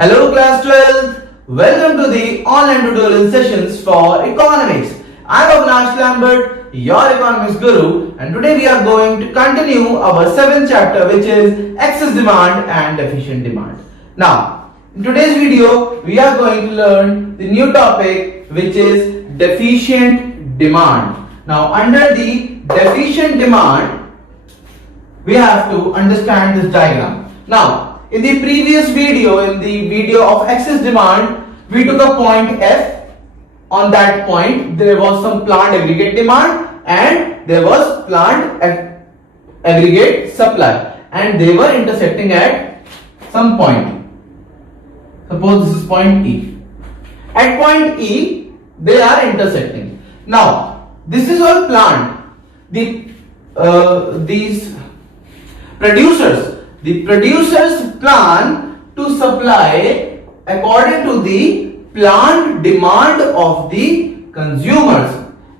Hello class 12th, welcome to the online tutorial sessions for economics. I am Avinash Lambert, your economics guru, and today we are going to continue our 7th chapter, which is excess demand and deficient demand. Now, in today's video, we are going to learn the new topic, which is deficient demand. Now, under the deficient demand, we have to understand this diagram. Now, in the previous video, in the video of excess demand, we took a point F. On that point, there was some plant aggregate demand and there was plant aggregate supply, and they were intersecting at some point. Suppose this is point E. At point E, they are intersecting. Now, this is all plant. The producers plan to supply according to the plant demand of the consumers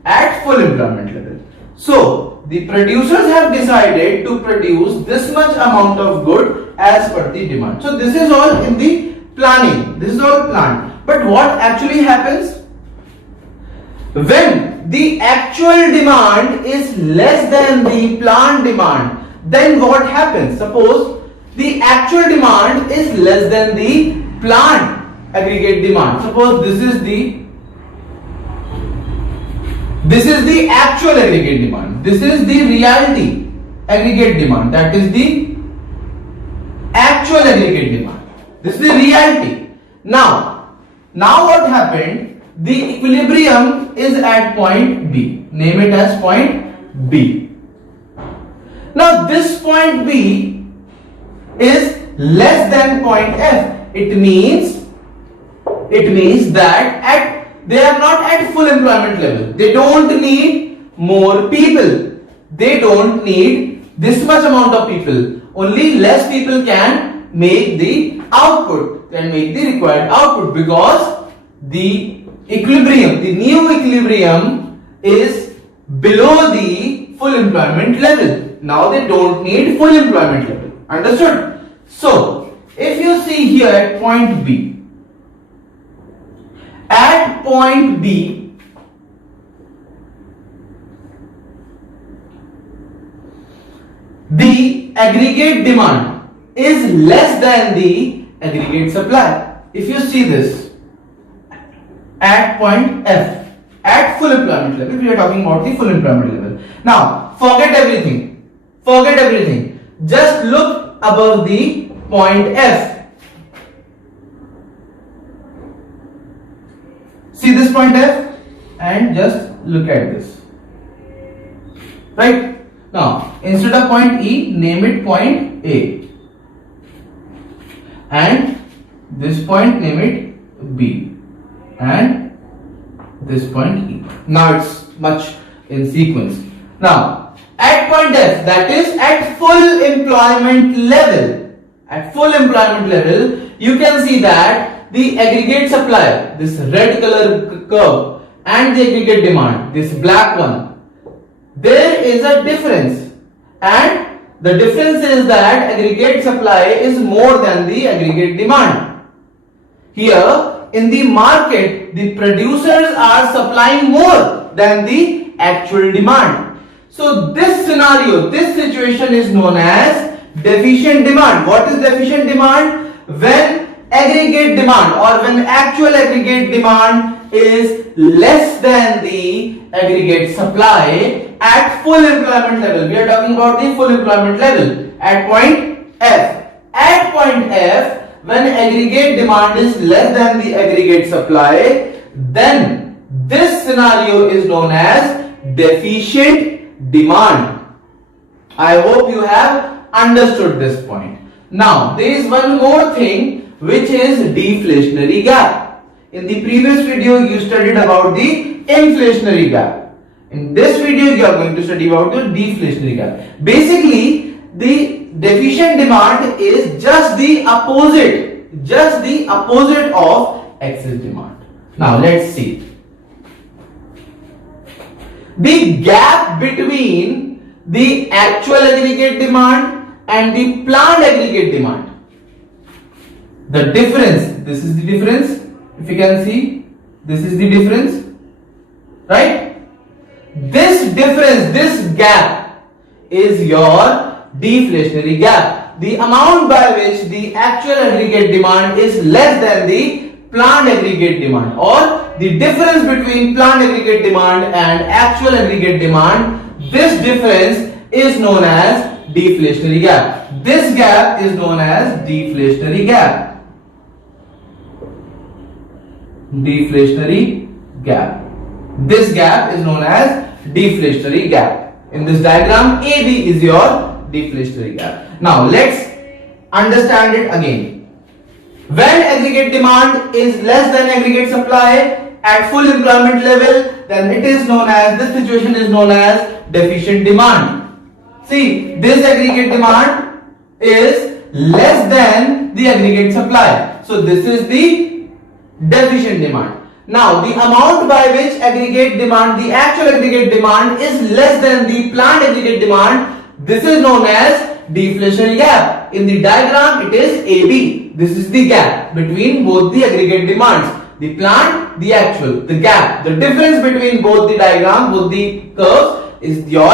at full employment level. So, the producers have decided to produce this much amount of good as per the demand. So, this is all in the planning. This is all planned. But what actually happens? When the actual demand is less than the planned demand, then what happens? Suppose the actual demand is less than the planned aggregate demand. Suppose this is the actual aggregate demand. This is the reality aggregate demand. That is the actual aggregate demand. This is the reality. Now what happened? The equilibrium is at point B. Name it as point B. Now this point B is less than point F. It means that they are not at full employment level. They don't need more people. They don't need this much amount of people. Only less people can make the output, can make the required output, because the equilibrium, the new equilibrium is below the full employment level. Now they don't need full employment level. Understood? So, if you see here at point B, the aggregate demand is less than the aggregate supply. If you see this at point F, at full employment level, we are talking about the full employment level. Now, forget everything. Just look above the point F. See this point F and just look at this. Right? Now, instead of point E, name it point A. And this point, name it B. And this point E. Now it's much in sequence. Now, at point F, that is at full employment level. At full employment level, you can see that the aggregate supply, this red color curve, and the aggregate demand, this black one, there is a difference. And the difference is that aggregate supply is more than the aggregate demand. Here, in the market, the producers are supplying more than the actual demand. So this scenario, this situation is known as deficient demand. What is deficient demand? When aggregate demand or when actual aggregate demand is less than the aggregate supply at full employment level. We are talking about the full employment level at point F. At point F, when aggregate demand is less than the aggregate supply, then this scenario is known as deficient demand. I hope you have understood this point. Now, there is one more thing, which is deflationary gap. In the previous video, you studied about the inflationary gap. In this video, you are going to study about the deflationary gap. Basically, the deficient demand is just the opposite of excess demand. Now, let's see. The gap between the actual aggregate demand and the planned aggregate demand. The difference, this is the difference, if you can see, this is the difference, right? This difference, this gap is your deflationary gap. The amount by which the actual aggregate demand is less than the planned aggregate demand, or the difference between planned aggregate demand and actual aggregate demand, this difference is known as deflationary gap. This gap is known as deflationary gap. Deflationary gap. This gap is known as deflationary gap. In this diagram, AB is your deflationary gap. Now let's understand it again. When aggregate demand is less than aggregate supply at full employment level, then it is known as, this situation is known as deficient demand. See, this aggregate demand is less than the aggregate supply. So this is the deficient demand. Now the amount by which aggregate demand, the actual aggregate demand is less than the planned aggregate demand, this is known as deflationary gap. In the diagram it is AB. This is the gap between both the aggregate demands. The planned, the actual, the gap, the difference between both the diagram, both the curves is your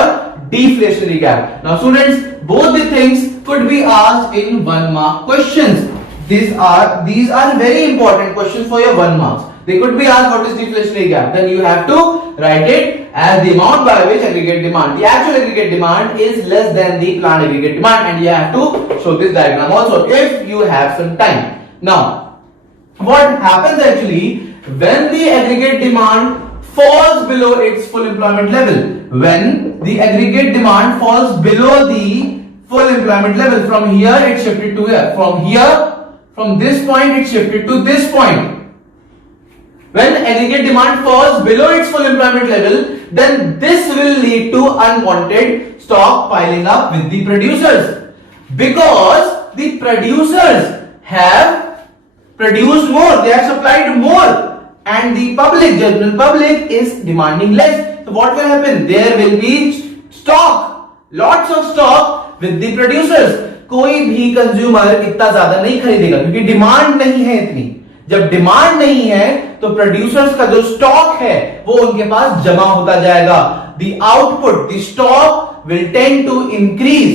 deflationary gap. Now students, both the things could be asked in 1 mark questions. These are very important questions for your 1 marks. They could be asked what is deflationary gap. Then you have to write it as the amount by which aggregate demand, the actual aggregate demand is less than the planned aggregate demand, and you have to show this diagram also if you have some time. Now, what happens actually when the aggregate demand falls below its full employment level? When the aggregate demand falls below the full employment level, from here it shifted to here, from this point it shifted to this point. When aggregate demand falls below its full employment level, then this will lead to unwanted stock piling up with the producers, because the producers have produced more, they have supplied more, and the public, general public, is demanding less. So what will happen? There will be stock, lots of stock with the producers. कोई भी consumer इतना ज्यादा नहीं खरीदेगा क्योंकि demand नहीं है इतनी. जब डिमांड नहीं है तो प्रोड्यूसर्स का जो स्टॉक है वो उनके पास जमा होता जाएगा. The output, the stock will tend to increase.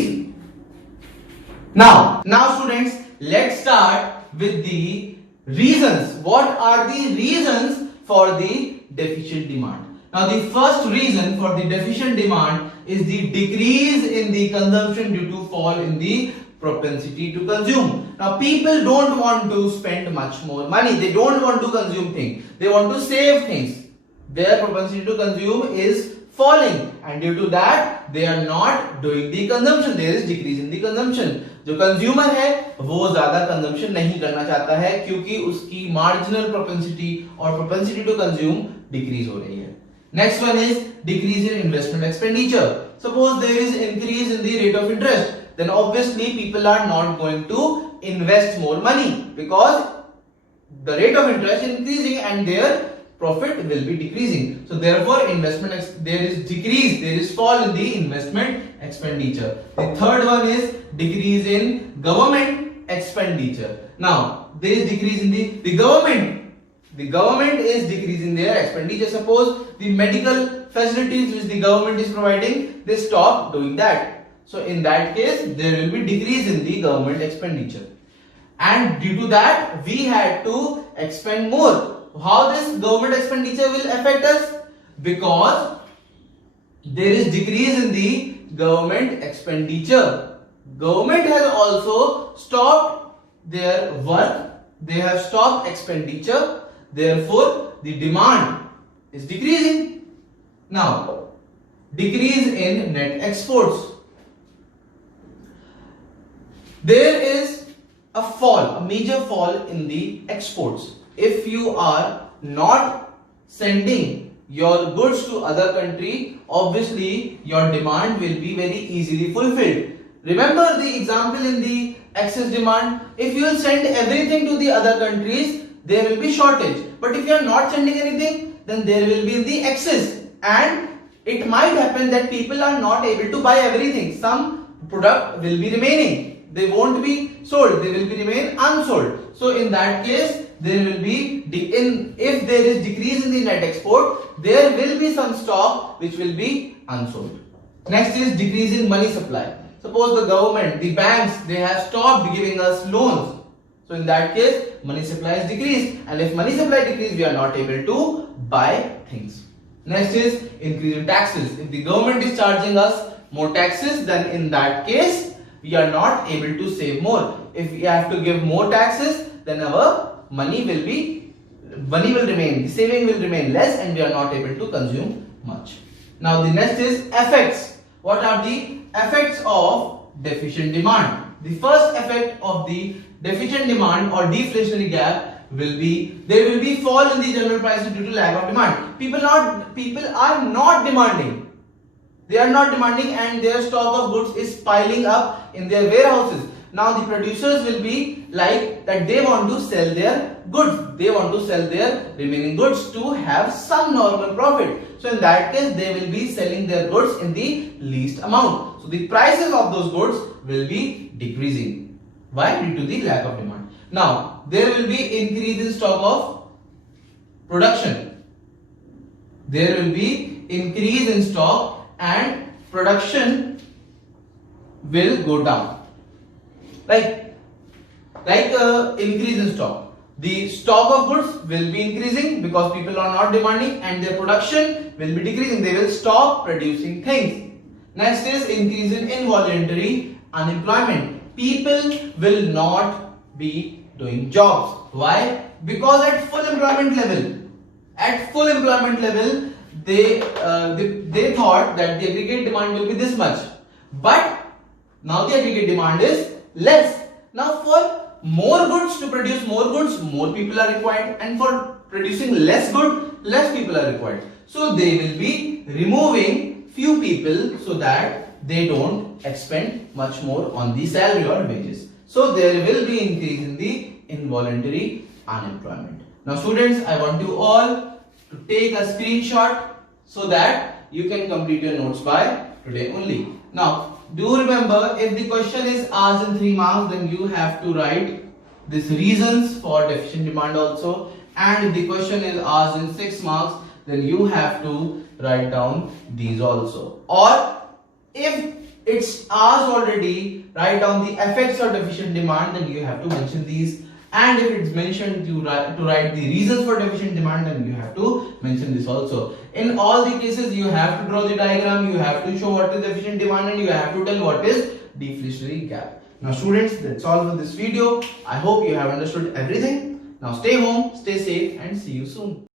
Now students, let's start with the reasons. What are the reasons for the deficient demand? Now the first reason for the deficient demand is the decrease in the consumption due to fall in the propensity to consume. Now people don't want to spend much more money, they don't want to consume things, they want to save things. Their propensity to consume is falling, and due to that they are not doing the consumption. There is decrease in the consumption. जो consumer है वो ज्यादा consumption नहीं करना चाहता है क्योंकि उसकी मार्जिनल प्रोपेंसिटी और प्रोपेंसिटी टू कंज्यूम डिक्रीज हो रही है. Next one is decrease in investment expenditure. Suppose there is increase in the rate of interest, then obviously people are not going to invest more money because the rate of interest is increasing and their profit will be decreasing. So therefore there is decrease, there is fall in the investment expenditure. The third one is decrease in government expenditure. Now there is decrease in the government is decreasing their expenditure. Suppose the medical facilities which the government is providing, they stop doing that. So in that case there will be decrease in the government expenditure, and due to that we had to expend more. How this government expenditure will affect us? Because there is decrease in the government expenditure. Government has also stopped their work, they have stopped expenditure, therefore the demand is decreasing. Now decrease in net exports. There is a major fall in the exports. If you are not sending your goods to other country, obviously your demand will be very easily fulfilled. Remember the example in the excess demand. If you will send everything to the other countries, there will be shortage. But if you are not sending anything, then there will be the excess, and it might happen that people are not able to buy everything. Some product will be remaining. they won't be sold, they will be remain unsold. So in that case, there will be if there is decrease in the net export, there will be some stock which will be unsold. Next is decrease in money supply. Suppose the government, the banks, they have stopped giving us loans. So in that case, money supply is decreased, and if money supply decrease, we are not able to buy things. Next is increase in taxes. If the government is charging us more taxes, then in that case, we are not able to save more. If we have to give more taxes, then our money will remain, the saving will remain less, and we are not able to consume much. Now the next is effects. What are the effects of deficient demand? The first effect of the deficient demand or deflationary gap will be there will be fall in the general prices due to lack of demand. People are not demanding. They are not demanding, and their stock of goods is piling up in their warehouses. Now the producers will be like that, they want to sell their goods. They want to sell their remaining goods to have some normal profit. So in that case, they will be selling their goods in the least amount. So the prices of those goods will be decreasing. Why? Due to the lack of demand. Now there will be increase in stock of production. There will be increase in stock and production will go down. Like increase in stock. The stock of goods will be increasing because people are not demanding, and their production will be decreasing. They will stop producing things. Next is increase in involuntary unemployment. People will not be doing jobs. Why? Because at full employment level, they thought that the aggregate demand will be this much, but now the aggregate demand is less. Now for more goods, to produce more goods, more people are required, and for producing less good, less people are required. So they will be removing few people so that they don't expend much more on the salary or wages. So there will be increase in the involuntary unemployment. Now students, I want you all to take a screenshot so that you can complete your notes by today only. Now do remember, if the question is asked in 3 marks, then you have to write these reasons for deficient demand also, and if the question is asked in 6 marks, then you have to write down these also. Or if it's asked already, write down the effects of deficient demand, then you have to mention these. And if it's mentioned to write the reasons for deficient demand, then you have to mention this also. In all the cases, you have to draw the diagram, you have to show what is deficient demand, and you have to tell what is deflationary gap. Now students, that's all for this video. I hope you have understood everything. Now stay home, stay safe, and see you soon.